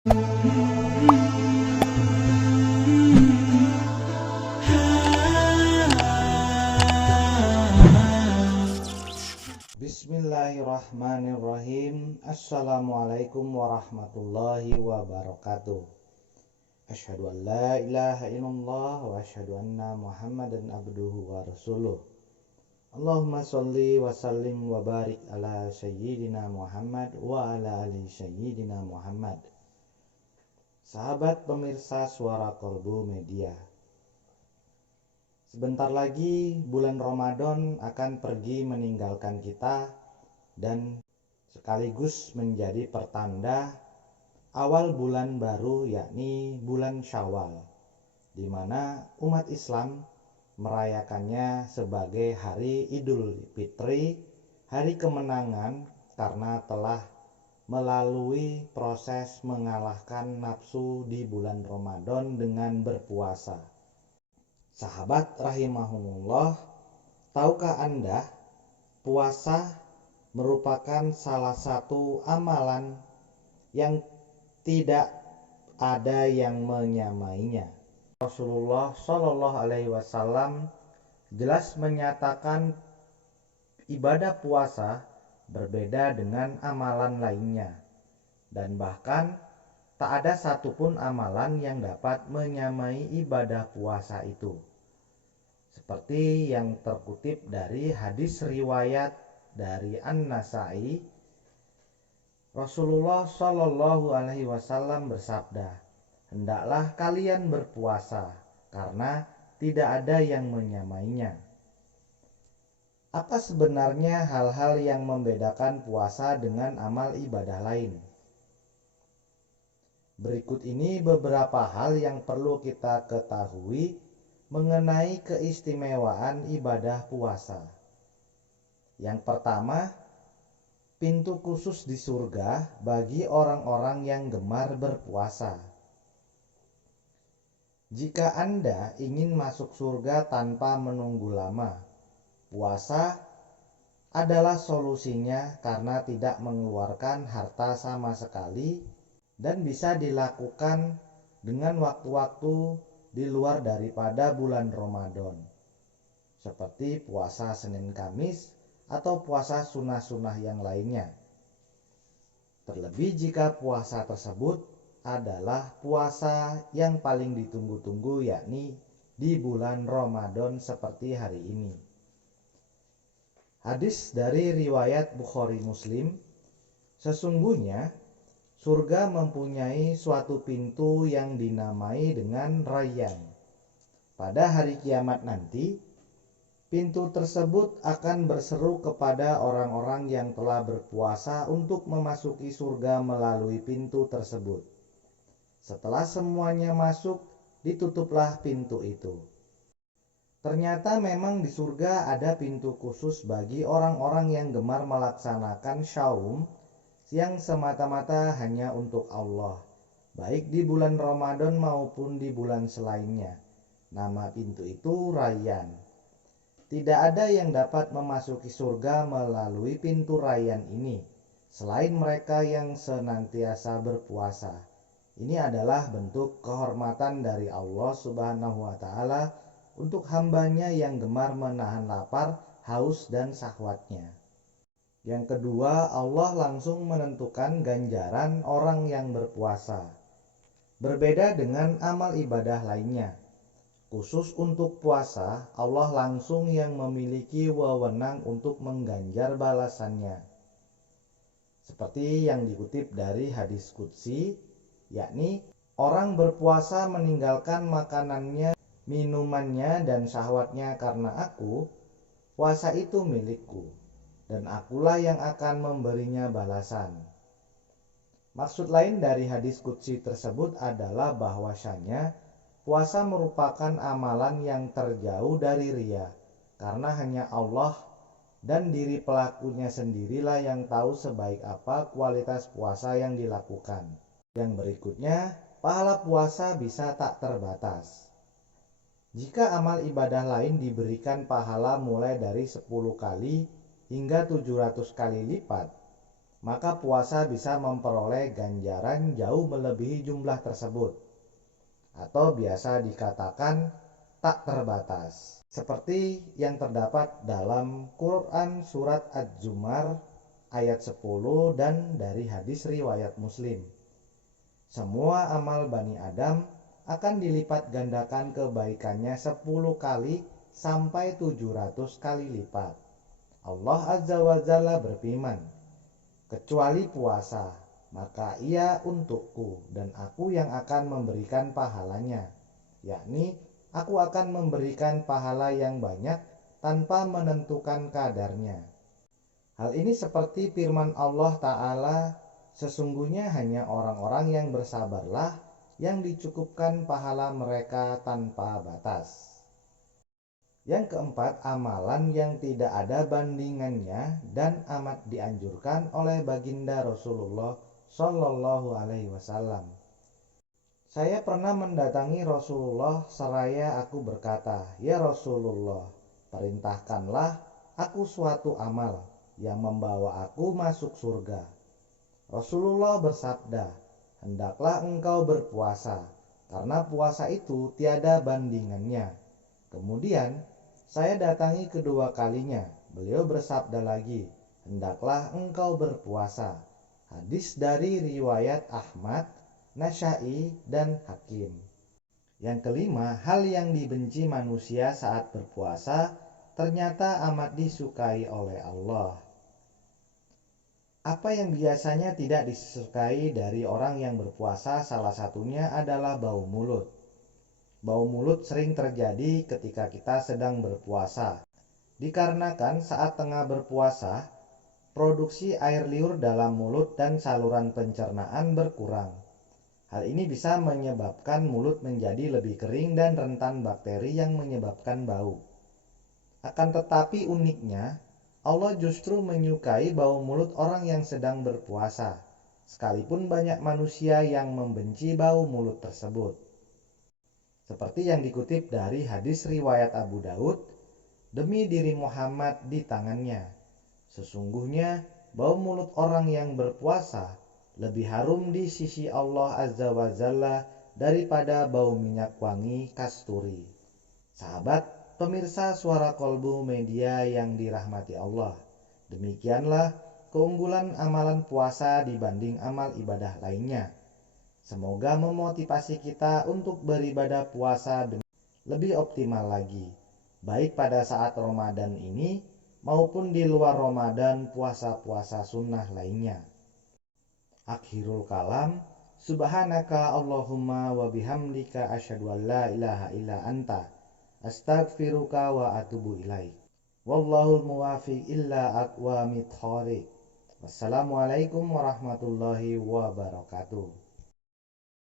Bismillahirrahmanirrahim. Assalamualaikum warahmatullahi wabarakatuh. Asyhadu an la ilaha illallah wa asyhadu anna Muhammadan abduhu wa rasuluh. Allahumma sholli wa sallim wa barik ala sayyidina Muhammad wa ala ali sayyidina Muhammad. Sahabat pemirsa Suara Kolbu Media, sebentar lagi bulan Ramadan akan pergi meninggalkan kita dan sekaligus menjadi pertanda awal bulan baru, yakni bulan Syawal, di mana umat Islam merayakannya sebagai hari Idul Fitri, hari kemenangan karena telah melalui proses mengalahkan nafsu di bulan Ramadan dengan berpuasa. Sahabat rahimahumullah, tahukah Anda puasa merupakan salah satu amalan yang tidak ada yang menyamainya. Rasulullah Shallallahu Alaihi Wasallam jelas menyatakan ibadah puasa berbeda dengan amalan lainnya, dan bahkan tak ada satupun amalan yang dapat menyamai ibadah puasa itu. Seperti yang terkutip dari hadis riwayat dari An-Nasa'i, Rasulullah Shallallahu Alaihi Wasallam bersabda, "Hendaklah kalian berpuasa, karena tidak ada yang menyamainya." Apa sebenarnya hal-hal yang membedakan puasa dengan amal ibadah lain? Berikut ini beberapa hal yang perlu kita ketahui mengenai keistimewaan ibadah puasa. Yang pertama, pintu khusus di surga bagi orang-orang yang gemar berpuasa. Jika Anda ingin masuk surga tanpa menunggu lama, puasa adalah solusinya karena tidak mengeluarkan harta sama sekali dan bisa dilakukan dengan waktu-waktu di luar daripada bulan Ramadan, seperti puasa Senin Kamis atau puasa sunnah-sunnah yang lainnya. Terlebih jika puasa tersebut adalah puasa yang paling ditunggu-tunggu, yakni di bulan Ramadan seperti hari ini. Hadis dari riwayat Bukhari Muslim, sesungguhnya surga mempunyai suatu pintu yang dinamai dengan Rayyan. Pada hari kiamat nanti, pintu tersebut akan berseru kepada orang-orang yang telah berpuasa untuk memasuki surga melalui pintu tersebut. Setelah semuanya masuk, ditutuplah pintu itu. Ternyata memang di surga ada pintu khusus bagi orang-orang yang gemar melaksanakan syaum yang semata-mata hanya untuk Allah, baik di bulan Ramadan maupun di bulan selainnya. Nama pintu itu Rayyan. Tidak ada yang dapat memasuki surga melalui pintu Rayyan ini selain mereka yang senantiasa berpuasa. Ini adalah bentuk kehormatan dari Allah Subhanahu wa Ta'ala untuk hambanya yang gemar menahan lapar, haus, dan syahwatnya. Yang kedua, Allah langsung menentukan ganjaran orang yang berpuasa. Berbeda dengan amal ibadah lainnya, khusus untuk puasa, Allah langsung yang memiliki wewenang untuk mengganjar balasannya. Seperti yang dikutip dari hadis qudsi, yakni orang berpuasa meninggalkan makanannya, minumannya, dan syahwatnya karena aku, puasa itu milikku, dan akulah yang akan memberinya balasan. Maksud lain dari hadis qudsi tersebut adalah bahwasanya puasa merupakan amalan yang terjauh dari riya, karena hanya Allah dan diri pelakunya sendirilah yang tahu sebaik apa kualitas puasa yang dilakukan. Yang berikutnya, pahala puasa bisa tak terbatas. Jika amal ibadah lain diberikan pahala mulai dari 10 kali hingga 700 kali lipat, maka puasa bisa memperoleh ganjaran jauh melebihi jumlah tersebut, atau biasa dikatakan tak terbatas. Seperti yang terdapat dalam Quran Surat Az-Zumar ayat 10 dan dari hadis riwayat Muslim. Semua amal Bani Adam akan dilipat gandakan kebaikannya 10 kali sampai 700 kali lipat. Allah Azza wa Jalla berfirman, kecuali puasa, maka ia untukku dan aku yang akan memberikan pahalanya, yakni aku akan memberikan pahala yang banyak tanpa menentukan kadarnya. Hal ini seperti firman Allah Ta'ala, sesungguhnya hanya orang-orang yang bersabarlah yang dicukupkan pahala mereka tanpa batas. Yang keempat, amalan yang tidak ada bandingannya dan amat dianjurkan oleh baginda Rasulullah Shallallahu Alaihi Wasallam. Saya pernah mendatangi Rasulullah seraya aku berkata, "Ya Rasulullah, perintahkanlah aku suatu amal yang membawa aku masuk surga." Rasulullah bersabda, "Hendaklah engkau berpuasa, karena puasa itu tiada bandingannya." Kemudian saya datangi kedua kalinya. Beliau bersabda lagi, "Hendaklah engkau berpuasa." Hadis dari riwayat Ahmad, Nasa'i, dan Hakim. Yang kelima, hal yang dibenci manusia saat berpuasa ternyata amat disukai oleh Allah. Apa yang biasanya tidak disukai dari orang yang berpuasa salah satunya adalah bau mulut. Bau mulut sering terjadi ketika kita sedang berpuasa, dikarenakan saat tengah berpuasa, produksi air liur dalam mulut dan saluran pencernaan berkurang. Hal ini bisa menyebabkan mulut menjadi lebih kering dan rentan bakteri yang menyebabkan bau. Akan tetapi uniknya, Allah justru menyukai bau mulut orang yang sedang berpuasa, sekalipun banyak manusia yang membenci bau mulut tersebut. Seperti yang dikutip dari hadis riwayat Abu Daud, demi diri Muhammad di tangannya, sesungguhnya bau mulut orang yang berpuasa lebih harum di sisi Allah Azza wa Jalla daripada bau minyak wangi kasturi. Sahabat pemirsa Suara Kolbu Media yang dirahmati Allah, demikianlah keunggulan amalan puasa dibanding amal ibadah lainnya. Semoga memotivasi kita untuk beribadah puasa lebih optimal lagi, baik pada saat Ramadan ini maupun di luar Ramadan puasa-puasa sunnah lainnya. Akhirul kalam, subhanaka Allahumma wa bihamdika asyhadu an la ilaha illa anta astaghfiruka wa atubu ilaik. Wallahul muwafiq illa aqwamit thoriq. Wassalamualaikum warahmatullahi wabarakatuh.